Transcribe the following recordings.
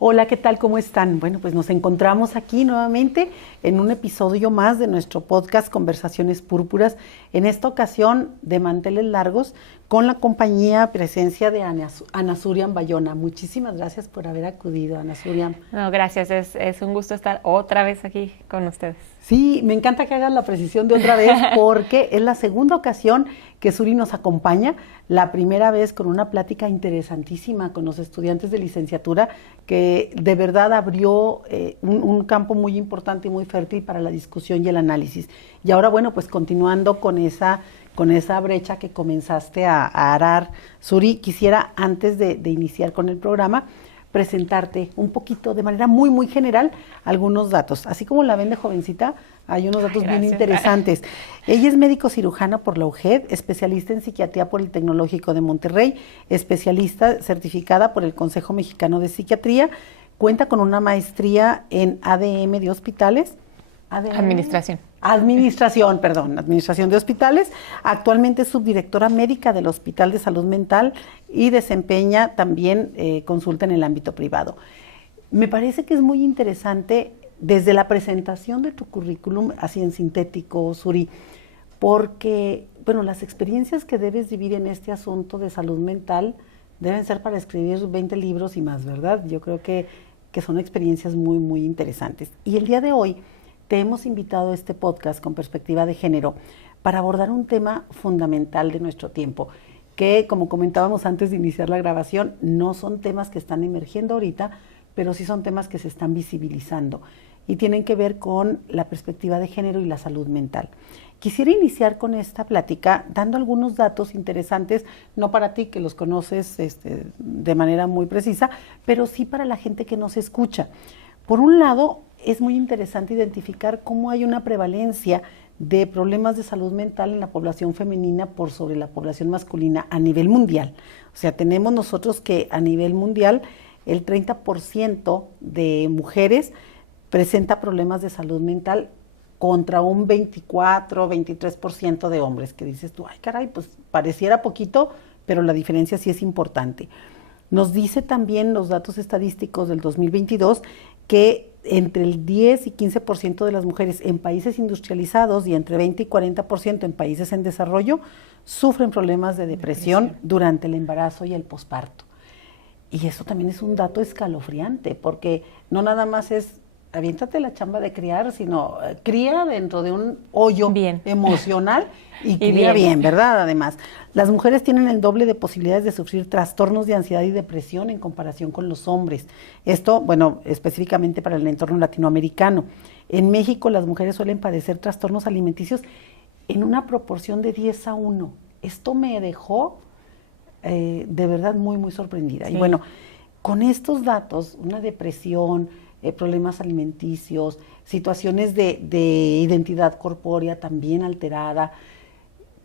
Hola, ¿qué tal? ¿Cómo están? Bueno, pues nos encontramos aquí nuevamente en un episodio más de nuestro podcast Conversaciones Púrpuras, en esta ocasión de manteles largos, con la presencia de Ana Surian Bayona. Muchísimas gracias por haber acudido, Ana Surian. No, gracias, es un gusto estar otra vez aquí con ustedes. Sí, me encanta que hagas la precisión de otra vez porque es la segunda ocasión que Suri nos acompaña, la primera vez con una plática interesantísima con los estudiantes de licenciatura que de verdad abrió un campo muy importante y muy fértil para la discusión y el análisis. Y ahora, bueno, pues continuando con esa brecha que comenzaste a arar, Suri, quisiera antes de iniciar con el programa presentarte un poquito de manera muy, muy general algunos datos. Así como la ven de jovencita, hay unos datos bien interesantes. Ella es médico cirujana por la UGED, especialista en psiquiatría por el Tecnológico de Monterrey, especialista certificada por el Consejo Mexicano de Psiquiatría, cuenta con una maestría en ADM de hospitales. Administración de hospitales. Actualmente es subdirectora médica del Hospital de Salud Mental y desempeña también consulta en el ámbito privado. Me parece que es muy interesante desde la presentación de tu currículum, así en sintético, Suri, porque, bueno, las experiencias que debes vivir en este asunto de salud mental deben ser para escribir 20 libros y más, ¿verdad? Yo creo que son experiencias muy, muy interesantes. Y el día de hoy te hemos invitado a este podcast con perspectiva de género para abordar un tema fundamental de nuestro tiempo, que, como comentábamos antes de iniciar la grabación, no son temas que están emergiendo ahorita, pero sí son temas que se están visibilizando y tienen que ver con la perspectiva de género y la salud mental. Quisiera iniciar con esta plática dando algunos datos interesantes, no para ti que los conoces de manera muy precisa, pero sí para la gente que nos escucha. Por un lado, es muy interesante identificar cómo hay una prevalencia de problemas de salud mental en la población femenina por sobre la población masculina a nivel mundial. O sea, tenemos nosotros que a nivel mundial el 30% de mujeres presenta problemas de salud mental contra un 24, 23% de hombres, que dices tú, ay caray, pues pareciera poquito, pero la diferencia sí es importante. Nos dice también los datos estadísticos del 2022 que entre el 10 y 15% de las mujeres en países industrializados y entre 20 y 40% en países en desarrollo sufren problemas de depresión durante el embarazo y el posparto. Y eso también es un dato escalofriante, porque no nada más es aviéntate la chamba de criar, sino cría dentro de un hoyo emocional y cría bien, ¿verdad? Además, las mujeres tienen el doble de posibilidades de sufrir trastornos de ansiedad y depresión en comparación con los hombres. Esto, bueno, específicamente para el entorno latinoamericano. En México, las mujeres suelen padecer trastornos alimenticios en una proporción de 10-1. Esto me dejó de verdad muy, muy sorprendida. Sí. Y bueno, con estos datos, una depresión, problemas alimenticios, situaciones de identidad corpórea también alterada.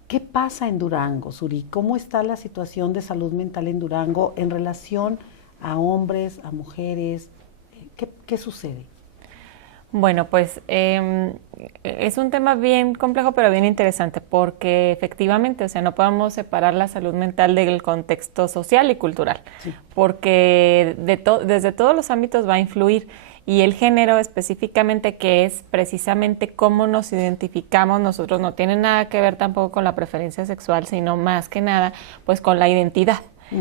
¿Qué pasa en Durango, Suri? ¿Cómo está la situación de salud mental en Durango en relación a hombres, a mujeres? ¿Qué sucede? Bueno, pues es un tema bien complejo, pero bien interesante, porque efectivamente, o sea, no podemos separar la salud mental del contexto social y cultural, sí, porque desde todos los ámbitos va a influir, y el género específicamente, que es precisamente cómo nos identificamos nosotros, no tiene nada que ver tampoco con la preferencia sexual, sino más que nada, pues con la identidad.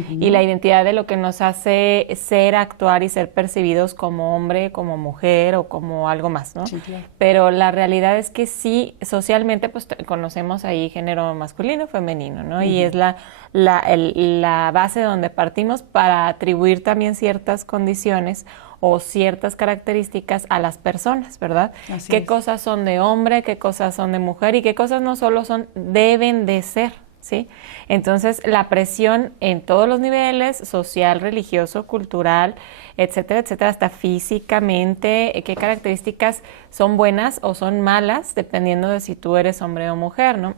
Y la identidad de lo que nos hace ser, actuar y ser percibidos como hombre, como mujer o como algo más, ¿no? Sí, claro. Pero la realidad es que sí, socialmente, pues conocemos ahí género masculino, femenino, ¿no? Y es la base donde partimos para atribuir también ciertas condiciones o ciertas características a las personas, ¿verdad? Así qué es. Cosas son de hombre, qué cosas son de mujer y qué cosas no solo son, deben de ser, ¿sí? Entonces, la presión en todos los niveles, social, religioso, cultural, etcétera, etcétera, hasta físicamente, qué características son buenas o son malas, dependiendo de si tú eres hombre o mujer, ¿no?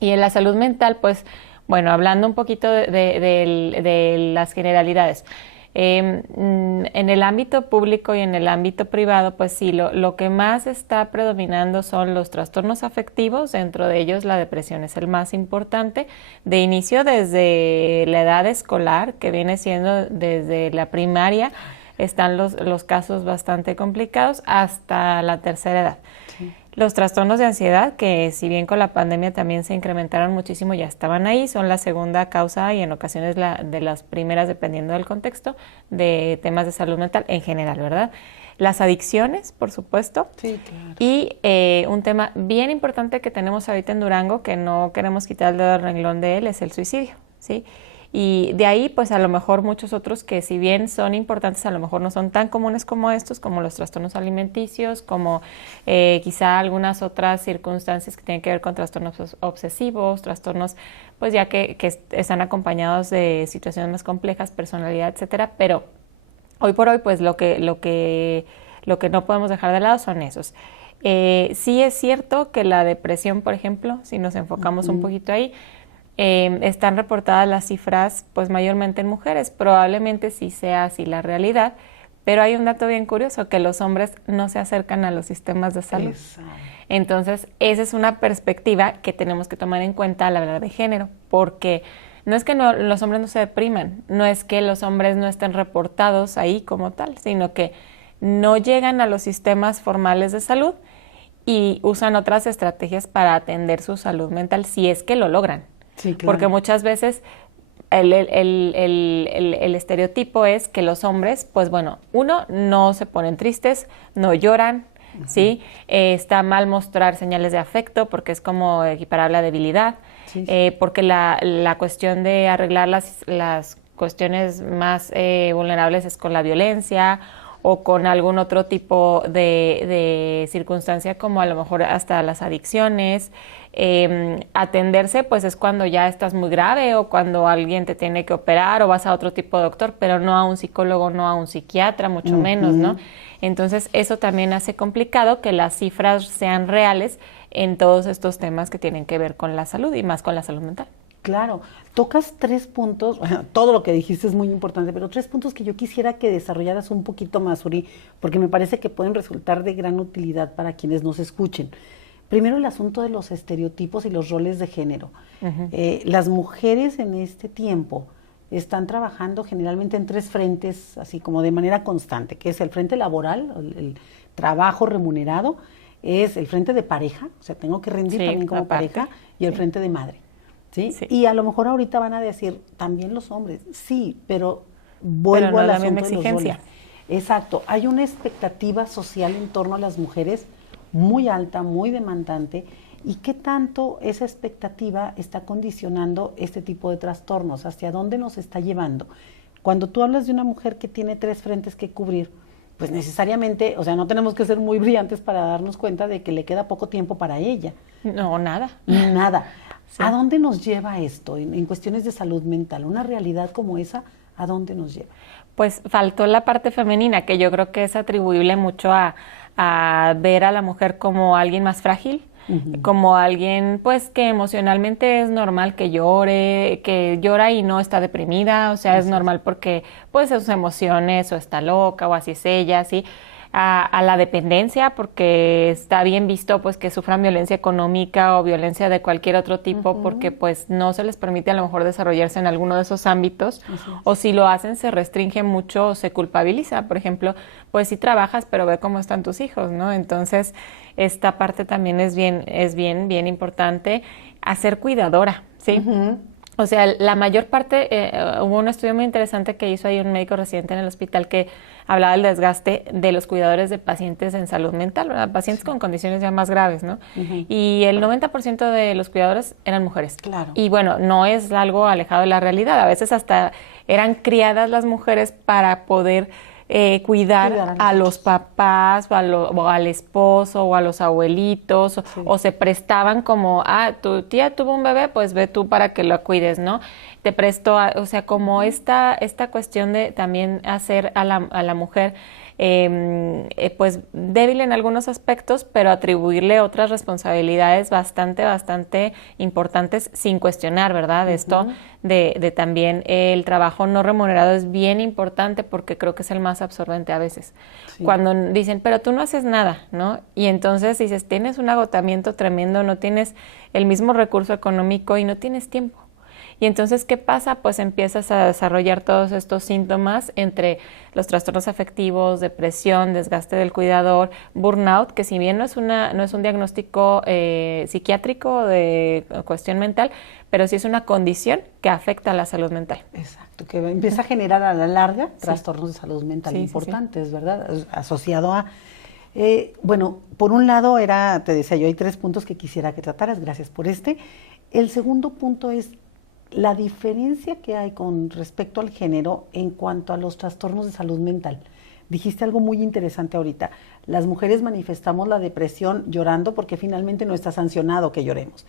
Y en la salud mental, pues, bueno, hablando un poquito de las generalidades, en el ámbito público y en el ámbito privado, pues sí, lo que más está predominando son los trastornos afectivos, dentro de ellos la depresión es el más importante, de inicio desde la edad escolar, que viene siendo desde la primaria, están los casos bastante complicados hasta la tercera edad. Sí. Los trastornos de ansiedad, que si bien con la pandemia también se incrementaron muchísimo, ya estaban ahí, son la segunda causa y en ocasiones de las primeras, dependiendo del contexto, de temas de salud mental en general, ¿verdad? Las adicciones, por supuesto. Sí, claro. Y un tema bien importante que tenemos ahorita en Durango, que no queremos quitar el dedo del renglón de él, es el suicidio, ¿sí? Y de ahí, pues a lo mejor muchos otros que si bien son importantes, a lo mejor no son tan comunes como estos, como los trastornos alimenticios, como quizá algunas otras circunstancias que tienen que ver con trastornos obsesivos, trastornos pues ya que están acompañados de situaciones más complejas, personalidad, etcétera, pero hoy por hoy pues lo que no podemos dejar de lado son esos. Sí es cierto que la depresión, por ejemplo, si nos enfocamos un poquito ahí, están reportadas las cifras pues mayormente en mujeres, probablemente sí sea así la realidad, pero hay un dato bien curioso, que los hombres no se acercan a los sistemas de salud. Exacto. Entonces, esa es una perspectiva que tenemos que tomar en cuenta al hablar de género, porque no es que los hombres no se depriman, no es que los hombres no estén reportados ahí como tal, sino que no llegan a los sistemas formales de salud y usan otras estrategias para atender su salud mental, si es que lo logran. Sí, claro. Porque muchas veces el estereotipo es que los hombres, pues bueno, uno, no se ponen tristes, no lloran, ¿sí? Está mal mostrar señales de afecto porque es como equiparable a debilidad, sí. Porque la cuestión de arreglar las cuestiones más vulnerables es con la violencia o con algún otro tipo de circunstancia, como a lo mejor hasta las adicciones. Atenderse pues es cuando ya estás muy grave o cuando alguien te tiene que operar o vas a otro tipo de doctor, pero no a un psicólogo, no a un psiquiatra, mucho menos, ¿no? Entonces eso también hace complicado que las cifras sean reales en todos estos temas que tienen que ver con la salud y más con la salud mental. Claro, tocas 3 puntos, bueno, todo lo que dijiste es muy importante, pero 3 puntos que yo quisiera que desarrollaras un poquito más, Uri, porque me parece que pueden resultar de gran utilidad para quienes nos escuchen. Primero, el asunto de los estereotipos y los roles de género. Las mujeres en este tiempo están trabajando generalmente en 3 frentes, así como de manera constante, que es el frente laboral, el trabajo remunerado, es el frente de pareja, o sea, tengo que rendir también como pareja, y el frente de madre. ¿Sí? Sí. Y a lo mejor ahorita van a decir, también los hombres, sí, pero vuelvo al asunto de los roles. Exacto, hay una expectativa social en torno a las mujeres muy alta, muy demandante, y qué tanto esa expectativa está condicionando este tipo de trastornos, hacia dónde nos está llevando. Cuando tú hablas de una mujer que tiene 3 frentes que cubrir, pues necesariamente, o sea, no tenemos que ser muy brillantes para darnos cuenta de que le queda poco tiempo para ella. No, nada. Nada. Sí. ¿A dónde nos lleva esto en cuestiones de salud mental? Una realidad como esa, ¿a dónde nos lleva? Pues faltó la parte femenina, que yo creo que es atribuible mucho a ver a la mujer como alguien más frágil, como alguien pues que emocionalmente es normal que llora y no está deprimida, o sea, es normal porque pues sus emociones o está loca o así es ella, ¿sí? A la dependencia, porque está bien visto pues que sufran violencia económica o violencia de cualquier otro tipo, porque pues no se les permite a lo mejor desarrollarse en alguno de esos ámbitos, o si lo hacen se restringe mucho o se culpabiliza. Por ejemplo, pues sí trabajas, pero ve cómo están tus hijos, ¿no? Entonces, esta parte también es bien importante, a ser cuidadora, ¿sí? O sea, la mayor parte, hubo un estudio muy interesante que hizo ahí un médico residente en el hospital que hablaba del desgaste de los cuidadores de pacientes en salud mental, ¿verdad? Pacientes con condiciones ya más graves, ¿no? Y el 90% de los cuidadores eran mujeres. Claro. Y bueno, no es algo alejado de la realidad. A veces hasta eran criadas las mujeres para poder cuidar a los papás o al esposo o a los abuelitos, o se prestaban como, tu tía tuvo un bebé, pues ve tú para que lo cuides, ¿no? Te presto, o sea, como esta cuestión de también hacer a la mujer pues débil en algunos aspectos, pero atribuirle otras responsabilidades bastante importantes sin cuestionar, ¿verdad? Esto de también el trabajo no remunerado es bien importante porque creo que es el más absorbente a veces. Sí. Cuando dicen, pero tú no haces nada, ¿no? Y entonces dices, tienes un agotamiento tremendo, no tienes el mismo recurso económico y no tienes tiempo. Y entonces, ¿qué pasa? Pues empiezas a desarrollar todos estos síntomas entre los trastornos afectivos, depresión, desgaste del cuidador, burnout, que si bien no es un diagnóstico psiquiátrico de cuestión mental, pero sí es una condición que afecta a la salud mental. Exacto, que empieza a generar a la larga trastornos de salud mental importantes, ¿verdad? Asociado a... bueno, por un lado te decía yo, hay 3 puntos que quisiera que trataras, gracias por este. El segundo punto es la diferencia que hay con respecto al género en cuanto a los trastornos de salud mental. Dijiste algo muy interesante ahorita. Las mujeres manifestamos la depresión llorando porque finalmente no está sancionado que lloremos.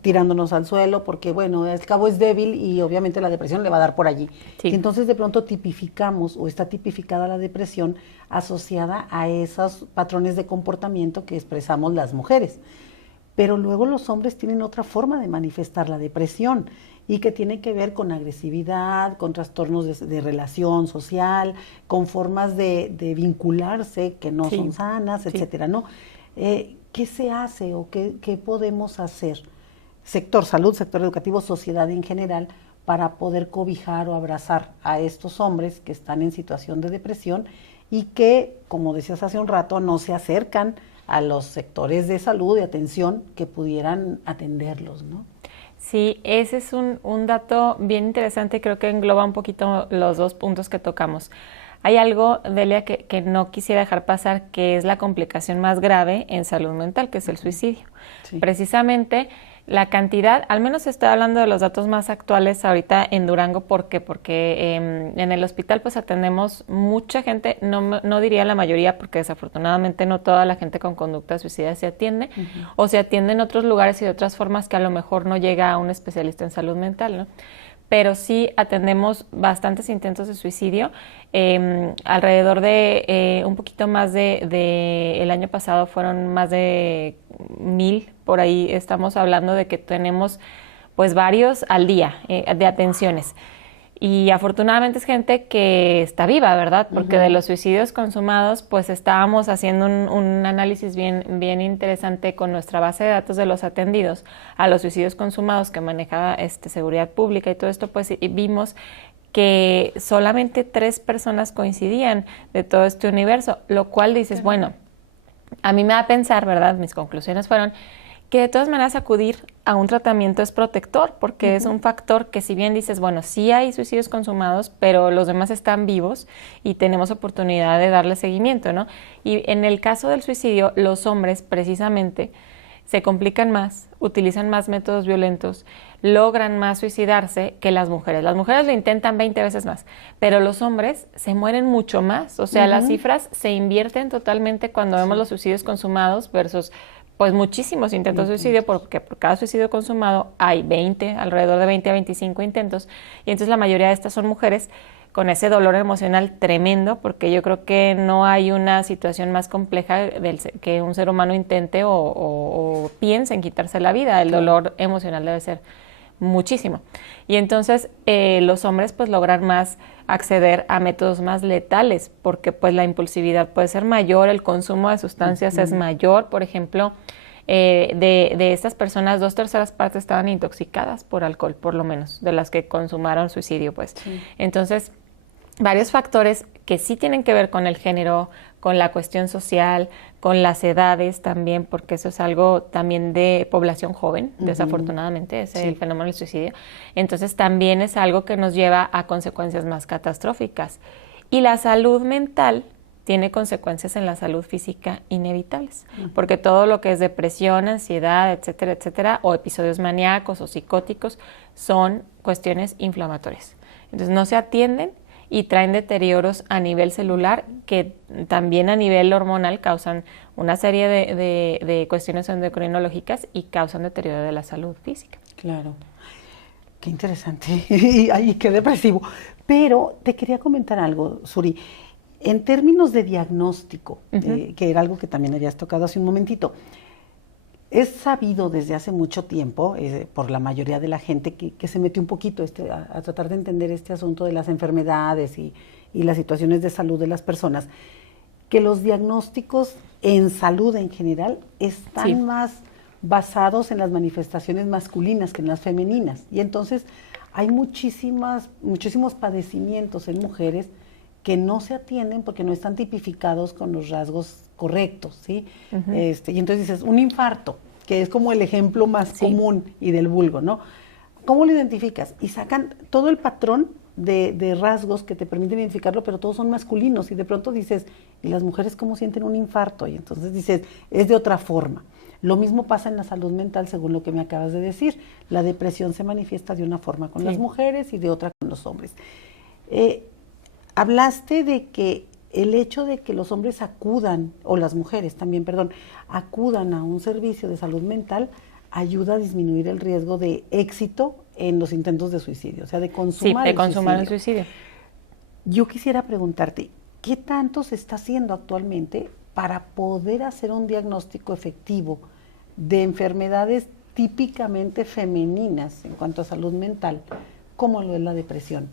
Tirándonos al suelo porque, bueno, al cabo es débil y obviamente la depresión le va a dar por allí. Sí. Y entonces de pronto tipificamos o está tipificada la depresión asociada a esos patrones de comportamiento que expresamos las mujeres. Pero luego los hombres tienen otra forma de manifestar la depresión y que tiene que ver con agresividad, con trastornos de relación social, con formas de vincularse que no son sanas, etcétera, ¿no? ¿Qué se hace o qué podemos hacer? Sector salud, sector educativo, sociedad en general, para poder cobijar o abrazar a estos hombres que están en situación de depresión y que, como decías hace un rato, no se acercan a los sectores de salud, de atención, que pudieran atenderlos, ¿no? Sí, ese es un dato bien interesante, creo que engloba un poquito los 2 puntos que tocamos. Hay algo, Delia, que no quisiera dejar pasar, que es la complicación más grave en salud mental, que es el suicidio. Sí. Precisamente la cantidad, al menos estoy hablando de los datos más actuales ahorita en Durango, ¿por qué? Porque en el hospital pues atendemos mucha gente, no diría la mayoría, porque desafortunadamente no toda la gente con conducta suicida se atiende, o se atiende en otros lugares y de otras formas que a lo mejor no llega a un especialista en salud mental, ¿no? Pero sí atendemos bastantes intentos de suicidio, alrededor de un poquito más de el año pasado fueron más de 1,000, por ahí estamos hablando de que tenemos pues varios al día de atenciones. Y afortunadamente es gente que está viva, ¿verdad? Porque de los suicidios consumados, pues estábamos haciendo un análisis bien interesante con nuestra base de datos de los atendidos a los suicidios consumados que manejaba Seguridad Pública y todo esto, pues y vimos que solamente 3 personas coincidían de todo este universo, lo cual dices, bueno, a mí me da a pensar, ¿verdad? Mis conclusiones fueron que de todas maneras acudir a un tratamiento es protector, porque es un factor que si bien dices, bueno, sí hay suicidios consumados, pero los demás están vivos y tenemos oportunidad de darle seguimiento, ¿no? Y en el caso del suicidio, los hombres precisamente se complican más, utilizan más métodos violentos, logran más suicidarse que las mujeres. Las mujeres lo intentan 20 veces más, pero los hombres se mueren mucho más. O sea, las cifras se invierten totalmente cuando vemos los suicidios consumados versus pues muchísimos intentos de suicidio, porque por cada suicidio consumado hay alrededor de 20 a 25 intentos, y entonces la mayoría de estas son mujeres con ese dolor emocional tremendo, porque yo creo que no hay una situación más compleja que un ser humano intente o piense en quitarse la vida. El dolor emocional debe ser muchísimo. Y entonces los hombres pues logran más acceder a métodos más letales, porque pues la impulsividad puede ser mayor, el consumo de sustancias es mayor. Por ejemplo, de estas personas, 2/3 partes estaban intoxicadas por alcohol, por lo menos, de las que consumaron suicidio, pues. Sí. Entonces, varios factores que sí tienen que ver con el género, con la cuestión social, con las edades también, porque eso es algo también de población joven, desafortunadamente, es el fenómeno del suicidio. Entonces también es algo que nos lleva a consecuencias más catastróficas. Y la salud mental tiene consecuencias en la salud física inevitables, porque todo lo que es depresión, ansiedad, etcétera, etcétera, o episodios maníacos o psicóticos, son cuestiones inflamatorias. Entonces no se atienden y traen deterioros a nivel celular que también a nivel hormonal causan una serie de cuestiones endocrinológicas y causan deterioro de la salud física. Claro. Qué interesante. Y qué depresivo. Pero te quería comentar algo, Suri. En términos de diagnóstico, que era algo que también habías tocado hace un momentito, es sabido desde hace mucho tiempo, por la mayoría de la gente que se metió un poquito a tratar de entender este asunto de las enfermedades y las situaciones de salud de las personas, que los diagnósticos en salud en general están más basados en las manifestaciones masculinas que en las femeninas. Y entonces hay muchísimos padecimientos en mujeres que no se atienden porque no están tipificados con los rasgos correctos, ¿sí? Y entonces dices, un infarto, que es como el ejemplo más común y del vulgo, ¿no? ¿Cómo lo identificas? Y sacan todo el patrón de rasgos que te permiten identificarlo, pero todos son masculinos, y de pronto dices, ¿y las mujeres cómo sienten un infarto? Y entonces dices, es de otra forma. Lo mismo pasa en la salud mental, según lo que me acabas de decir. La depresión se manifiesta de una forma con las mujeres y de otra con los hombres. Hablaste de que el hecho de que los hombres acudan, o las mujeres también, perdón, acudan a un servicio de salud mental, ayuda a disminuir el riesgo de éxito en los intentos de suicidio, o sea, de consumar el suicidio. Yo quisiera preguntarte, ¿qué tanto se está haciendo actualmente para poder hacer un diagnóstico efectivo de enfermedades típicamente femeninas en cuanto a salud mental, como lo es la depresión,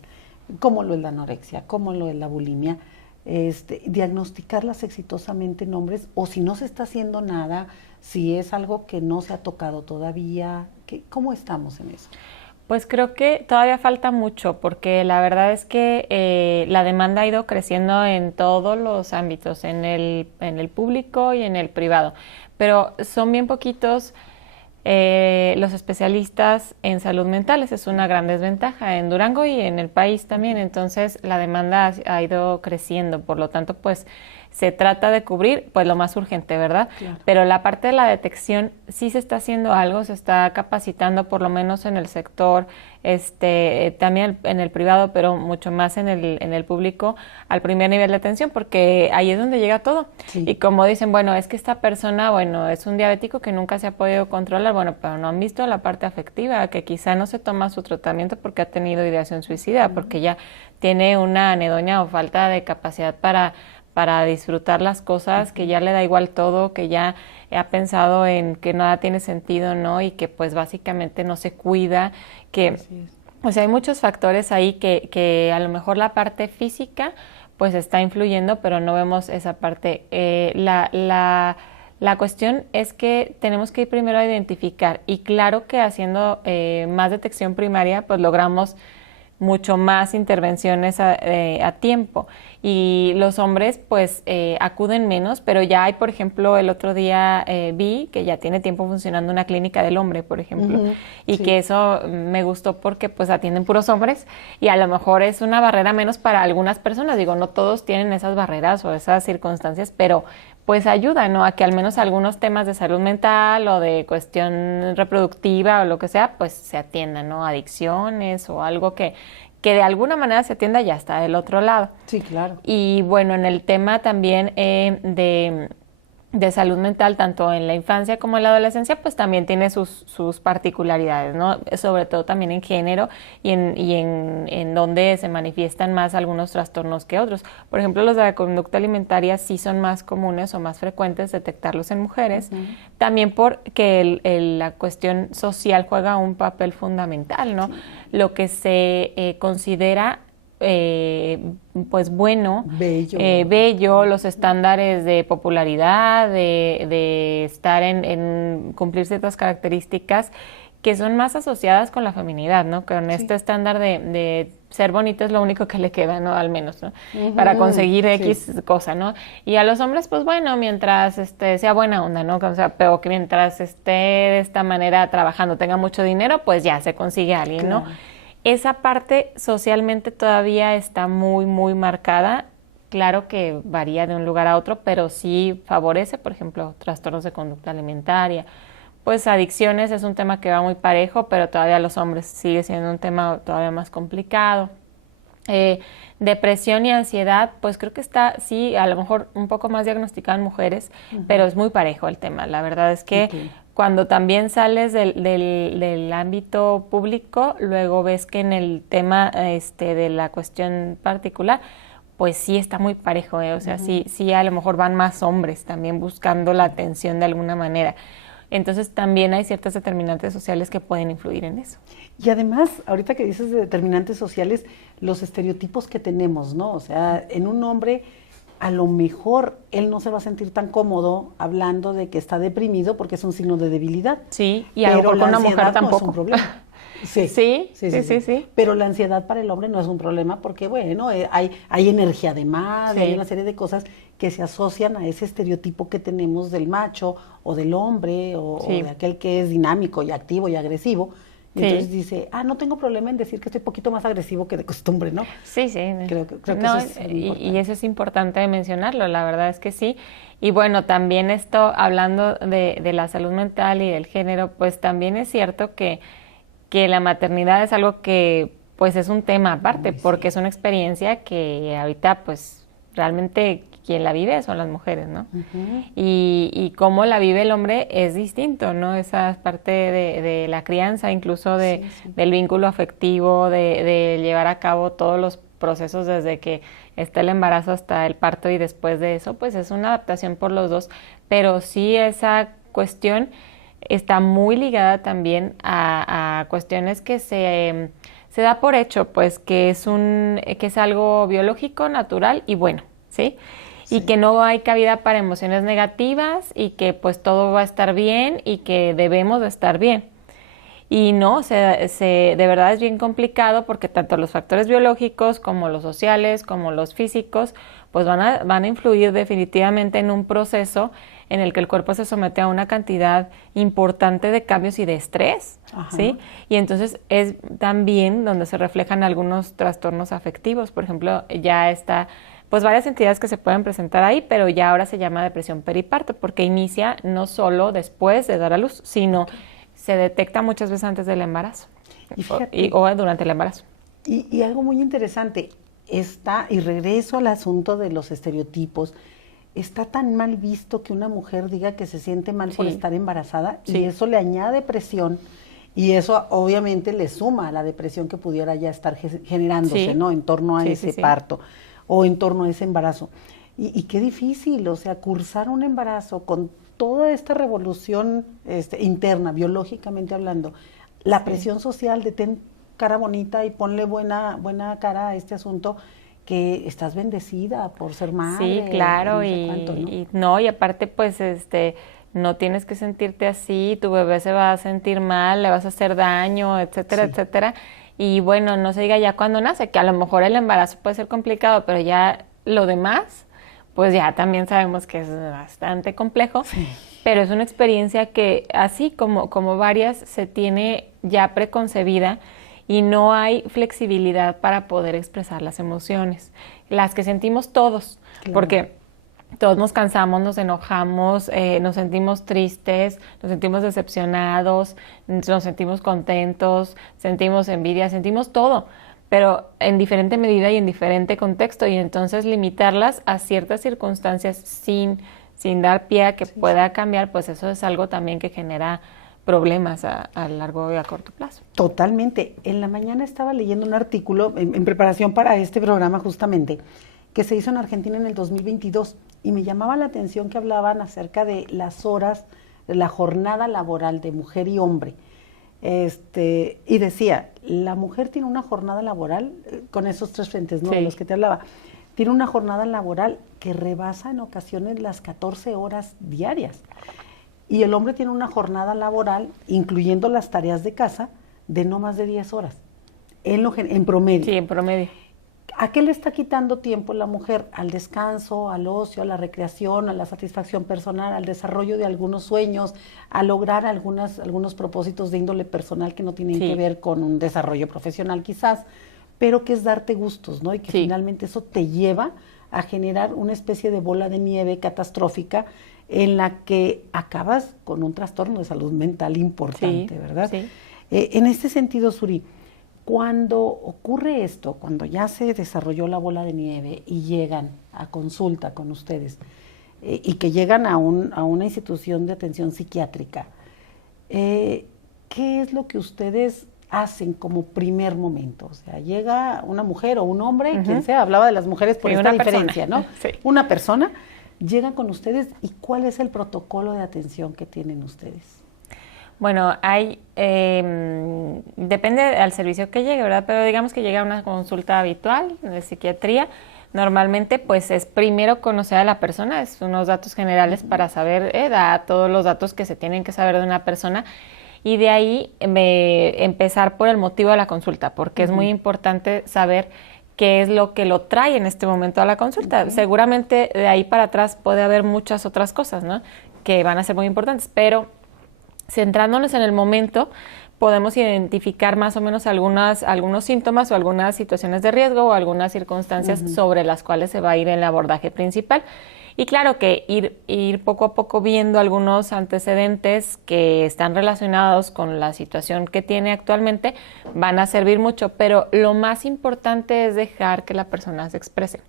como lo es la anorexia, como lo es la bulimia, diagnosticarlas exitosamente en hombres, o si no se está haciendo nada, si es algo que no se ha tocado todavía? ¿Cómo estamos en eso? Pues creo que todavía falta mucho, porque la verdad es que la demanda ha ido creciendo en todos los ámbitos, en el público y en el privado, pero son bien poquitos los especialistas en salud mental. Esa es una gran desventaja en Durango y en el país también. Entonces la demanda ha ido creciendo, por lo tanto pues se trata de cubrir pues lo más urgente, ¿verdad? Claro. Pero la parte de la detección sí se está haciendo algo, se está capacitando por lo menos en el sector, también en el privado, pero mucho más en el público, al primer nivel de atención, porque ahí es donde llega todo. Sí. Y como dicen, bueno, es que esta persona, bueno, es un diabético que nunca se ha podido controlar, bueno, pero no han visto la parte afectiva, que quizá no se toma su tratamiento porque ha tenido ideación suicida, porque ya tiene una anedonia o falta de capacidad para disfrutar las cosas, que ya le da igual todo, que ya ha pensado en que nada tiene sentido, ¿no? Y que pues básicamente no se cuida, que o sea, hay muchos factores ahí que a lo mejor la parte física pues está influyendo, pero no vemos esa parte. La cuestión es que tenemos que ir primero a identificar, y claro que haciendo más detección primaria pues logramos mucho más intervenciones a tiempo, y los hombres pues acuden menos, pero ya hay, por ejemplo, el otro día vi que ya tiene tiempo funcionando una clínica del hombre, por ejemplo, y que eso me gustó porque pues atienden puros hombres, y a lo mejor es una barrera menos para algunas personas. Digo, no todos tienen esas barreras o esas circunstancias, pero pues ayuda, ¿no?, a que al menos algunos temas de salud mental o de cuestión reproductiva o lo que sea, pues se atiendan, ¿no? Adicciones o algo que de alguna manera se atienda, ya está del otro lado. Sí, claro. Y bueno, en el tema también de salud mental, tanto en la infancia como en la adolescencia, pues también tiene sus particularidades, ¿no? Sobre todo también en género y en donde se manifiestan más algunos trastornos que otros. Por ejemplo, los de la conducta alimentaria sí son más comunes o más frecuentes detectarlos en mujeres, también porque la cuestión social juega un papel fundamental, ¿no? Lo que se considera pues bueno, bello, los estándares de popularidad, de estar en cumplir ciertas características que son más asociadas con la feminidad, ¿no? Con este estándar de ser bonito es lo único que le queda, ¿no? Al menos, ¿no? Para conseguir X cosa, ¿no? Y a los hombres, pues bueno, mientras sea buena onda, ¿no? O sea, pero que mientras esté de esta manera trabajando, tenga mucho dinero, pues ya se consigue a alguien, ¿no? Esa parte socialmente todavía está muy, muy marcada. Claro que varía de un lugar a otro, pero sí favorece, por ejemplo, trastornos de conducta alimentaria. Pues adicciones es un tema que va muy parejo, pero todavía los hombres sigue siendo un tema todavía más complicado. Depresión y ansiedad, pues creo que está, sí, a lo mejor un poco más diagnosticado en mujeres, pero es muy parejo el tema. La verdad es que cuando también sales del ámbito público, luego ves que en el tema de la cuestión particular, pues sí está muy parejo, o sea, sí a lo mejor van más hombres también buscando la atención de alguna manera. Entonces también hay ciertas determinantes sociales que pueden influir en eso. Y además, ahorita que dices de determinantes sociales, los estereotipos que tenemos, ¿no? O sea, en un hombre a lo mejor él no se va a sentir tan cómodo hablando de que está deprimido porque es un signo de debilidad. Sí, y a lo mejor con una mujer tampoco. No es un problema. Sí. Pero la ansiedad para el hombre no es un problema porque, bueno, hay energía de más, hay una serie de cosas que se asocian a ese estereotipo que tenemos del macho o del hombre o de aquel que es dinámico y activo y agresivo. Y entonces dice, no tengo problema en decir que estoy un poquito más agresivo que de costumbre, ¿no? Sí. Creo que eso es importante. Y eso es importante mencionarlo, la verdad es que sí. Y bueno, también esto, hablando de la salud mental y del género, pues también es cierto que la maternidad es algo que pues es un tema aparte, porque es una experiencia que ahorita pues realmente quien la vive son las mujeres, ¿no? Uh-huh. Y cómo la vive el hombre es distinto, ¿no? Esa parte de la crianza, incluso del vínculo afectivo, de llevar a cabo todos los procesos desde que está el embarazo hasta el parto y después de eso, pues es una adaptación por los dos, pero sí esa cuestión está muy ligada también a cuestiones que se da por hecho, pues que es algo biológico, natural y bueno, ¿sí? Y que no hay cabida para emociones negativas y que pues todo va a estar bien y que debemos de estar bien. Y no, de verdad es bien complicado porque tanto los factores biológicos como los sociales, como los físicos, pues van a influir definitivamente en un proceso en el que el cuerpo se somete a una cantidad importante de cambios y de estrés, ¿sí? Y entonces es también donde se reflejan algunos trastornos afectivos. Por ejemplo, ya está pues varias entidades que se pueden presentar ahí, pero ya ahora se llama depresión periparto porque inicia no solo después de dar a luz, sino se detecta muchas veces antes del embarazo o durante el embarazo. Y algo muy interesante, y regreso al asunto de los estereotipos, está tan mal visto que una mujer diga que se siente mal por estar embarazada y eso le añade presión y eso obviamente le suma a la depresión que pudiera ya estar generándose, ¿no? En torno a ese parto o en torno a ese embarazo. Y qué difícil, o sea, cursar un embarazo con toda esta revolución interna, biológicamente hablando, la presión social de ten cara bonita y ponle buena cara a este asunto, que estás bendecida por ser madre. Sí, claro, no sé cuánto, y aparte pues no tienes que sentirte así, tu bebé se va a sentir mal, le vas a hacer daño, etcétera, etcétera. Y bueno, no se diga ya cuando nace, que a lo mejor el embarazo puede ser complicado, pero ya lo demás, pues ya también sabemos que es bastante complejo, pero es una experiencia que así como varias se tiene ya preconcebida y no hay flexibilidad para poder expresar las emociones, las que sentimos todos, porque todos nos cansamos, nos enojamos, nos sentimos tristes, nos sentimos decepcionados, nos sentimos contentos, sentimos envidia, sentimos todo, pero en diferente medida y en diferente contexto, y entonces limitarlas a ciertas circunstancias sin dar pie a que pueda cambiar, pues eso es algo también que genera problemas a largo y a corto plazo. Totalmente. En la mañana estaba leyendo un artículo en preparación para este programa justamente, que se hizo en Argentina en el 2022 y me llamaba la atención que hablaban acerca de las horas, de la jornada laboral de mujer y hombre. Y decía, la mujer tiene una jornada laboral, con esos tres frentes, ¿no? De los que te hablaba, tiene una jornada laboral que rebasa en ocasiones las 14 horas diarias. Y el hombre tiene una jornada laboral, incluyendo las tareas de casa, de no más de 10 horas, en promedio. Sí, en promedio. ¿A qué le está quitando tiempo la mujer? Al descanso, al ocio, a la recreación, a la satisfacción personal, al desarrollo de algunos sueños, a lograr algunos propósitos de índole personal que no tienen que ver con un desarrollo profesional quizás, pero que es darte gustos, ¿no? Y que finalmente eso te lleva a generar una especie de bola de nieve catastrófica en la que acabas con un trastorno de salud mental importante, ¿verdad? Sí. En este sentido, Suri, cuando ocurre esto, cuando ya se desarrolló la bola de nieve y llegan a consulta con ustedes y que llegan a una institución de atención psiquiátrica, ¿qué es lo que ustedes hacen como primer momento? O sea, llega una mujer o un hombre, quien sea, hablaba de las mujeres por esta diferencia, ¿no? Una persona llega con ustedes y ¿cuál es el protocolo de atención que tienen ustedes? Bueno, depende del servicio que llegue, ¿verdad? Pero digamos que llega a una consulta habitual de psiquiatría, normalmente pues es primero conocer a la persona, es unos datos generales para saber todos los datos que se tienen que saber de una persona, y de ahí empezar por el motivo de la consulta, porque es muy importante saber qué es lo que lo trae en este momento a la consulta. Seguramente de ahí para atrás puede haber muchas otras cosas, ¿no?, que van a ser muy importantes, pero centrándonos en el momento, podemos identificar más o menos algunos síntomas o algunas situaciones de riesgo o algunas circunstancias sobre las cuales se va a ir el abordaje principal. Y claro que ir poco a poco viendo algunos antecedentes que están relacionados con la situación que tiene actualmente van a servir mucho, pero lo más importante es dejar que la persona se exprese.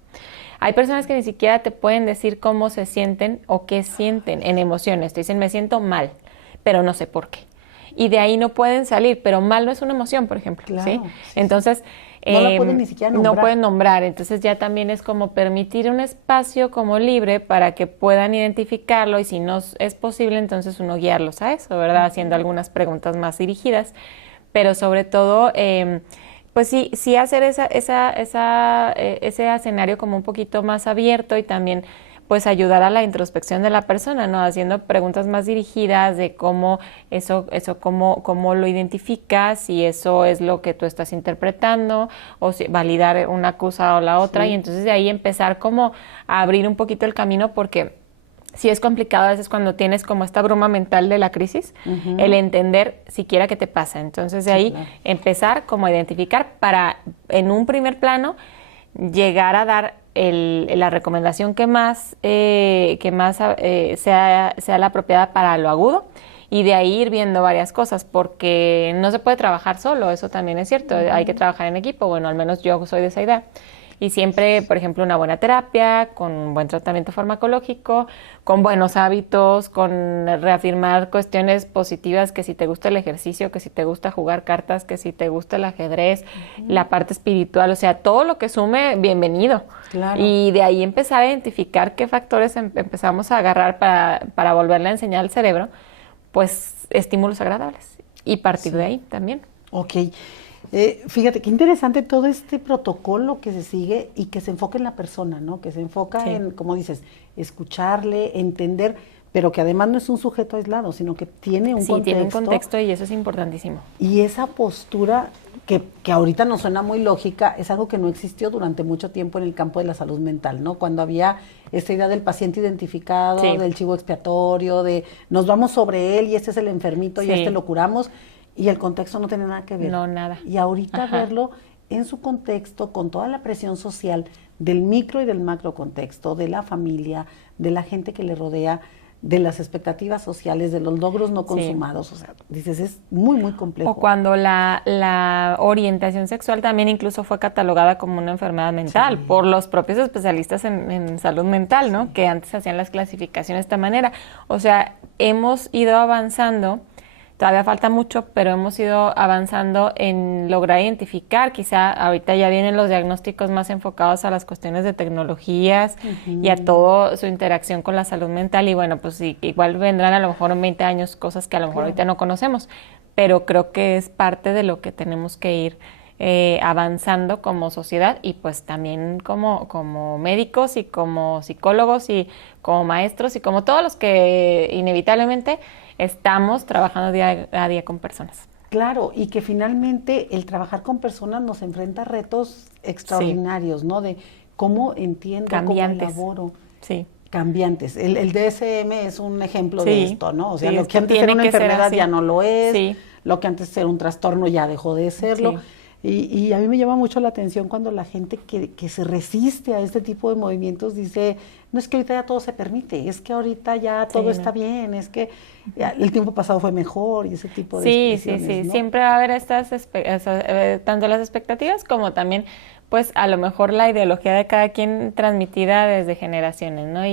Hay personas que ni siquiera te pueden decir cómo se sienten o qué sienten en emociones. Te dicen, me siento mal, pero no sé por qué. Y de ahí no pueden salir, pero mal no es una emoción, por ejemplo. Claro, ¿sí? Sí. Entonces, no la pueden ni siquiera nombrar. No pueden nombrar, entonces ya también es como permitir un espacio como libre para que puedan identificarlo, y si no es posible, entonces uno guiarlos a eso, ¿verdad? Haciendo algunas preguntas más dirigidas, pero sobre todo, pues sí hacer ese escenario como un poquito más abierto, y también pues ayudar a la introspección de la persona, ¿no? Haciendo preguntas más dirigidas de cómo cómo lo identificas, si eso es lo que tú estás interpretando, o si validar una cosa o la otra, y entonces de ahí empezar como a abrir un poquito el camino, porque sí es complicado a veces cuando tienes como esta bruma mental de la crisis, el entender siquiera qué te pasa. Entonces de ahí empezar como a identificar para, en un primer plano, llegar a dar la recomendación que más sea la apropiada para lo agudo, y de ahí ir viendo varias cosas, porque no se puede trabajar solo, eso también es cierto, hay que trabajar en equipo. Bueno, al menos yo soy de esa idea. Y siempre, por ejemplo, una buena terapia, con un buen tratamiento farmacológico, con buenos hábitos, con reafirmar cuestiones positivas, que si te gusta el ejercicio, que si te gusta jugar cartas, que si te gusta el ajedrez, la parte espiritual, o sea, todo lo que sume, bienvenido. Claro. Y de ahí empezar a identificar qué factores empezamos a agarrar para volverle a enseñar al cerebro, pues, estímulos agradables. Y partir de ahí también. Ok. Fíjate, qué interesante todo este protocolo que se sigue y que se enfoca en la persona, ¿no? Que se enfoca en, como dices, escucharle, entender, pero que además no es un sujeto aislado, sino que tiene un contexto. Sí, tiene un contexto, y eso es importantísimo. Y esa postura que ahorita nos suena muy lógica, es algo que no existió durante mucho tiempo en el campo de la salud mental, ¿no? Cuando había esta idea del paciente identificado, del chivo expiatorio, de nos vamos sobre él y este es el enfermito y este lo curamos. Y el contexto no tiene nada que ver. No, nada. Y ahorita verlo en su contexto, con toda la presión social del micro y del macro contexto, de la familia, de la gente que le rodea, de las expectativas sociales, de los logros no consumados. O sea, dices, es muy, muy complejo. O cuando la orientación sexual también incluso fue catalogada como una enfermedad mental por los propios especialistas en salud mental, ¿no? Que antes hacían las clasificaciones de esta manera. O sea, hemos ido avanzando. Todavía falta mucho, pero hemos ido avanzando en lograr identificar. Quizá ahorita ya vienen los diagnósticos más enfocados a las cuestiones de tecnologías y a toda su interacción con la salud mental. Y bueno, pues igual vendrán a lo mejor en 20 años cosas que a lo mejor ahorita no conocemos, pero creo que es parte de lo que tenemos que ir avanzando como sociedad, y pues también como médicos y como psicólogos y como maestros y como todos los que inevitablemente estamos trabajando día a día con personas. Claro, y que finalmente el trabajar con personas nos enfrenta a retos extraordinarios, ¿no? De cómo entiendo, cambiantes. cómo elaboro. Sí. Cambiantes. El DSM es un ejemplo de esto, ¿no? O sea, lo que antes tiene era una que ser enfermedad así. ya no lo es, Sí. lo que antes era un trastorno ya dejó de serlo. Sí. Y a mí me llama mucho la atención cuando la gente que se resiste a este tipo de movimientos dice, no es que ahorita ya todo se permite, es que ahorita ya todo está bien, es que el tiempo pasado fue mejor y ese tipo de expresiones, ¿no? Siempre va a haber tanto las expectativas como también, pues, a lo mejor la ideología de cada quien transmitida desde generaciones, ¿no?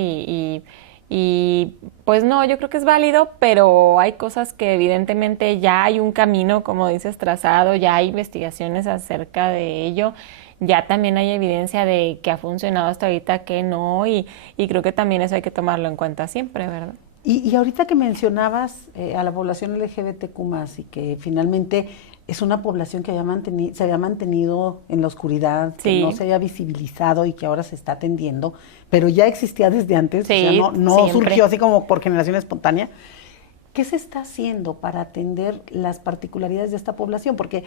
Y pues no, yo creo que es válido, pero hay cosas que evidentemente ya hay un camino, como dices, trazado, ya hay investigaciones acerca de ello, ya también hay evidencia de que ha funcionado hasta ahorita, que no, y creo que también eso hay que tomarlo en cuenta siempre, ¿verdad? Y ahorita que mencionabas a la población LGBTQ+, y que finalmente es una población que se había mantenido en la oscuridad, que Sí. no se había visibilizado y que ahora se está atendiendo, pero ya existía desde antes, Sí, o sea, no siempre. surgió así como por generación espontánea. ¿Qué se está haciendo para atender las particularidades de esta población? Porque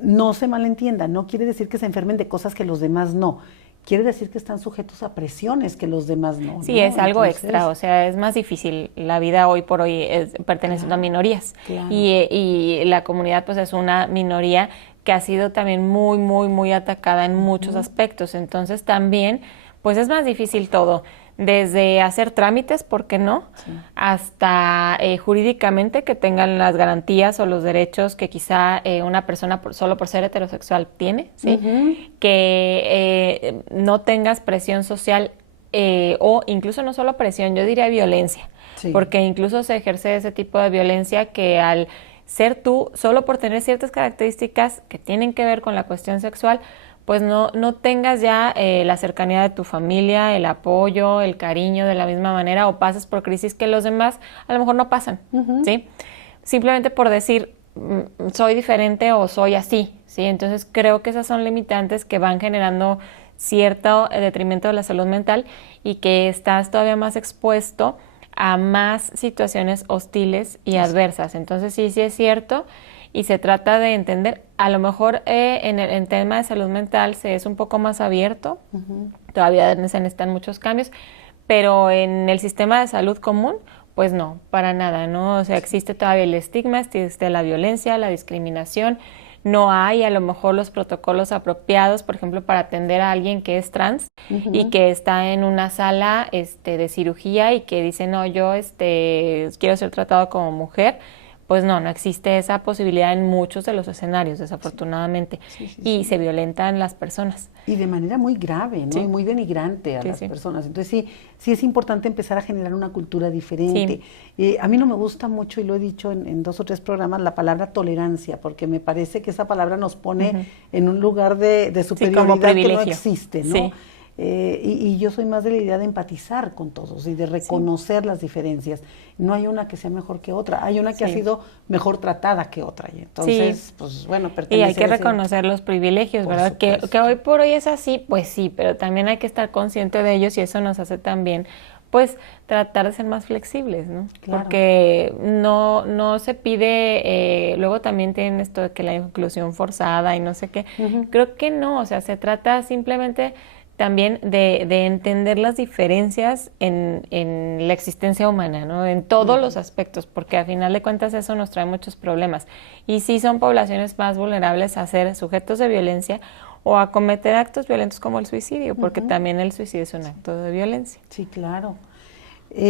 no se malentienda, no quiere decir que se enfermen de cosas que los demás no. Quiere decir que están sujetos a presiones que los demás no. Sí, ¿no? es algo Entonces, extra, o sea, es más difícil la vida hoy por hoy perteneciendo a minorías. claro. Y la comunidad pues es una minoría que ha sido también muy, muy, muy atacada en muchos aspectos. Entonces también pues es más difícil todo, desde hacer trámites, ¿por qué no? Sí. Hasta jurídicamente que tengan las garantías o los derechos que quizá una persona solo por ser heterosexual tiene, ¿sí? Que no tengas presión social o incluso no solo presión, yo diría violencia, Sí. porque incluso se ejerce ese tipo de violencia que al ser tú, solo por tener ciertas características que tienen que ver con la cuestión sexual, pues no tengas ya la cercanía de tu familia, el apoyo, el cariño de la misma manera, o pasas por crisis que los demás a lo mejor no pasan, ¿sí? Simplemente por decir, soy diferente o soy así, ¿sí? Entonces creo que esas son limitantes que van generando cierto detrimento de la salud mental y que estás todavía más expuesto a más situaciones hostiles y adversas. Entonces sí es cierto y se trata de entender, a lo mejor en tema de salud mental se es un poco más abierto, todavía se necesitan muchos cambios, pero en el sistema de salud común, pues no, para nada, ¿no? O sea, existe todavía el estigma, existe la violencia, la discriminación, no hay a lo mejor los protocolos apropiados, por ejemplo, para atender a alguien que es trans y que está en una sala de cirugía y que dice, no, yo quiero ser tratado como mujer. Pues no existe esa posibilidad en muchos de los escenarios, desafortunadamente, y se violentan las personas. Y de manera muy grave, ¿no? Sí. Y muy denigrante a las personas. Entonces sí es importante empezar a generar una cultura diferente. A mí no me gusta mucho, y lo he dicho en 2 o 3 programas, la palabra tolerancia, porque me parece que esa palabra nos pone en un lugar de superioridad que no existe, ¿no? Sí. Y yo soy más de la idea de empatizar con todos y de reconocer las diferencias. No hay una que sea mejor que otra, hay una que ha sido mejor tratada que otra. Y entonces, pues bueno, y hay que reconocer los privilegios, ¿verdad? Que hoy por hoy es así, pues sí, pero también hay que estar consciente de ellos y eso nos hace también, pues, tratar de ser más flexibles, ¿no? Claro. Porque no se pide, luego también tienen esto de que la inclusión forzada y no sé qué. Creo que no, o sea, se trata simplemente también de entender las diferencias en la existencia humana, ¿no? En todos los aspectos, porque a final de cuentas eso nos trae muchos problemas. Y sí son poblaciones más vulnerables a ser sujetos de violencia o a cometer actos violentos como el suicidio, porque también el suicidio es un acto de violencia. Sí, claro.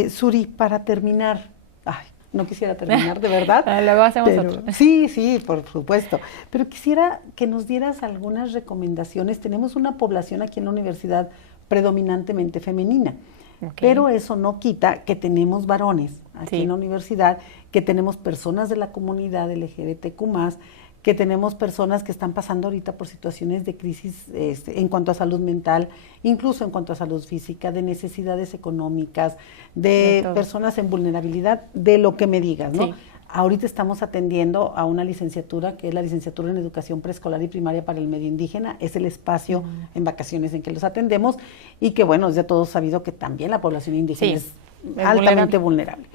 Suri, para terminar, no quisiera terminar, de verdad. Luego hacemos otro. Sí, por supuesto. Pero quisiera que nos dieras algunas recomendaciones. Tenemos una población aquí en la universidad predominantemente femenina, pero eso no quita que tenemos varones aquí en la universidad, que tenemos personas de la comunidad LGBTQ+, que tenemos personas que están pasando ahorita por situaciones de crisis en cuanto a salud mental, incluso en cuanto a salud física, de necesidades económicas, de personas en vulnerabilidad, de lo que me digas, ¿no? Sí. Ahorita estamos atendiendo a una licenciatura que es la licenciatura en Educación Preescolar y Primaria para el Medio Indígena. Es el espacio en vacaciones en que los atendemos y que, bueno, es de todos sabido que también la población indígena es altamente vulnerable.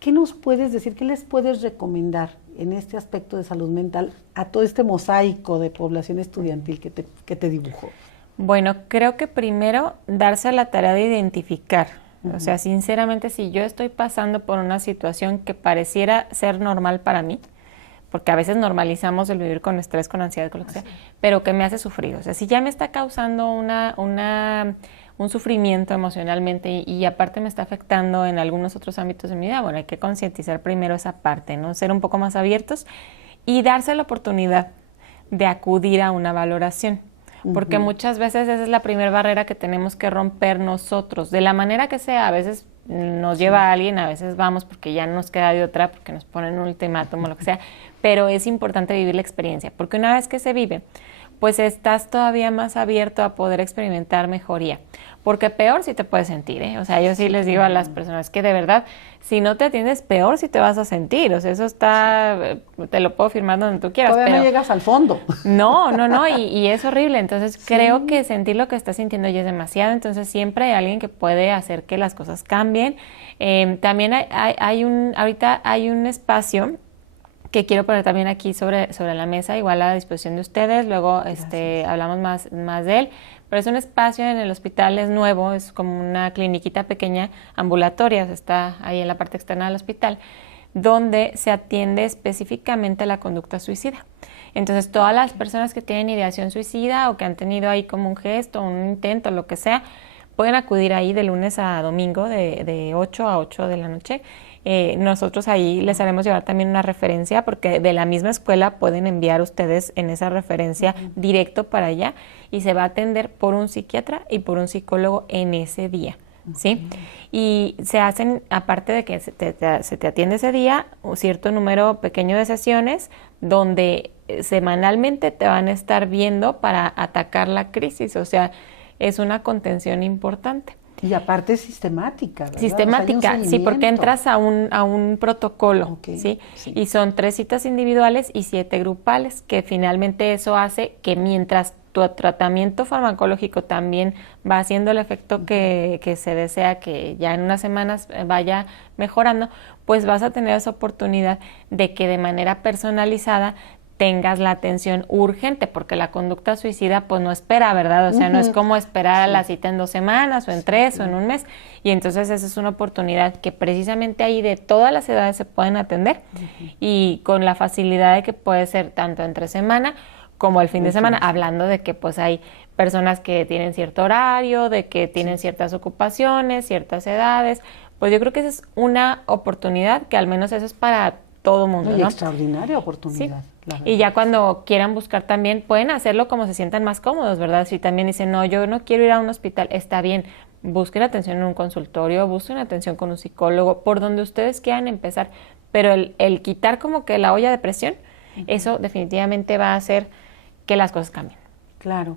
¿Qué nos puedes decir, qué les puedes recomendar en este aspecto de salud mental a todo este mosaico de población estudiantil que te dibujó? Bueno, creo que primero darse a la tarea de identificar. O sea, sinceramente, si yo estoy pasando por una situación que pareciera ser normal para mí, porque a veces normalizamos el vivir con estrés, con ansiedad, con lo que sea, pero que me hace sufrir. O sea, si ya me está causando un sufrimiento emocionalmente y aparte me está afectando en algunos otros ámbitos de mi vida, bueno, hay que concientizar primero esa parte, ¿no? Ser un poco más abiertos y darse la oportunidad de acudir a una valoración. Porque muchas veces esa es la primera barrera que tenemos que romper nosotros, de la manera que sea. A veces nos lleva a alguien, a veces vamos porque ya no nos queda de otra, porque nos ponen un ultimátum o lo que sea, pero es importante vivir la experiencia, porque una vez que se vive, pues estás todavía más abierto a poder experimentar mejoría. Porque peor sí te puedes sentir, ¿eh? O sea, yo sí les digo a las personas que de verdad, si no te atiendes, peor sí te vas a sentir. O sea, eso está, te lo puedo firmar donde tú quieras. Todavía pero no llegas al fondo. No, y es horrible. Entonces, creo que sentir lo que estás sintiendo ya es demasiado. Entonces, siempre hay alguien que puede hacer que las cosas cambien. También ahorita hay un espacio que quiero poner también aquí sobre la mesa, igual a la disposición de ustedes, luego hablamos más de él, pero es un espacio en el hospital, es nuevo, es como una cliniquita pequeña ambulatoria, o sea, está ahí en la parte externa del hospital, donde se atiende específicamente la conducta suicida. Entonces, todas las personas que tienen ideación suicida o que han tenido ahí como un gesto, un intento, lo que sea, pueden acudir ahí de lunes a domingo de 8 a 8 de la noche. Nosotros ahí les haremos llevar también una referencia porque de la misma escuela pueden enviar ustedes en esa referencia directo para allá y se va a atender por un psiquiatra y por un psicólogo en ese día, ¿sí? Y se hacen, aparte de que se te atiende ese día, un cierto número pequeño de sesiones donde semanalmente te van a estar viendo para atacar la crisis, o sea, es una contención importante. Y aparte sistemática, ¿verdad? Sistemática, sí, porque entras a un protocolo, ¿sí? Y son 3 citas individuales y 7 grupales, que finalmente eso hace que mientras tu tratamiento farmacológico también va haciendo el efecto que se desea, que ya en unas semanas vaya mejorando, pues vas a tener esa oportunidad de que de manera personalizada tengas la atención urgente, porque la conducta suicida pues no espera, ¿verdad? O sea, no es como esperar a la cita en 2 semanas o en 3 o en un mes, y entonces esa es una oportunidad que precisamente ahí de todas las edades se pueden atender y con la facilidad de que puede ser tanto entre semana como el fin de semana, hablando de que pues hay personas que tienen cierto horario, de que tienen ciertas ocupaciones, ciertas edades, pues yo creo que esa es una oportunidad que al menos eso es para todo mundo, ¿no? Extraordinaria oportunidad. Sí. Y ya cuando quieran buscar también, pueden hacerlo como se sientan más cómodos, ¿verdad? Si también dicen, no, yo no quiero ir a un hospital, está bien, busquen atención en un consultorio, busquen atención con un psicólogo, por donde ustedes quieran empezar, pero el quitar como que la olla de presión, eso definitivamente va a hacer que las cosas cambien. Claro.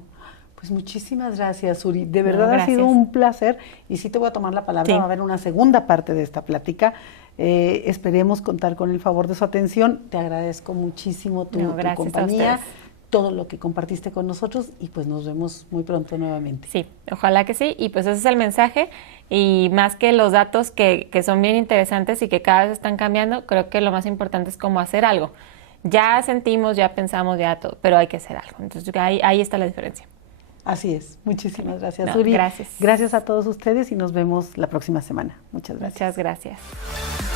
Pues muchísimas gracias, Uri. De verdad ha sido un placer y sí te voy a tomar la palabra, va a haber una segunda parte de esta plática. Esperemos contar con el favor de su atención. Te agradezco muchísimo tu compañía, todo lo que compartiste con nosotros y pues nos vemos muy pronto nuevamente. Sí, ojalá que sí. Y pues ese es el mensaje y más que los datos que son bien interesantes y que cada vez están cambiando, creo que lo más importante es cómo hacer algo. Ya sentimos, ya pensamos, ya todo, pero hay que hacer algo. Entonces ahí está la diferencia. Así es. Muchísimas gracias, Uri. Gracias. Gracias a todos ustedes y nos vemos la próxima semana. Muchas gracias. Muchas gracias.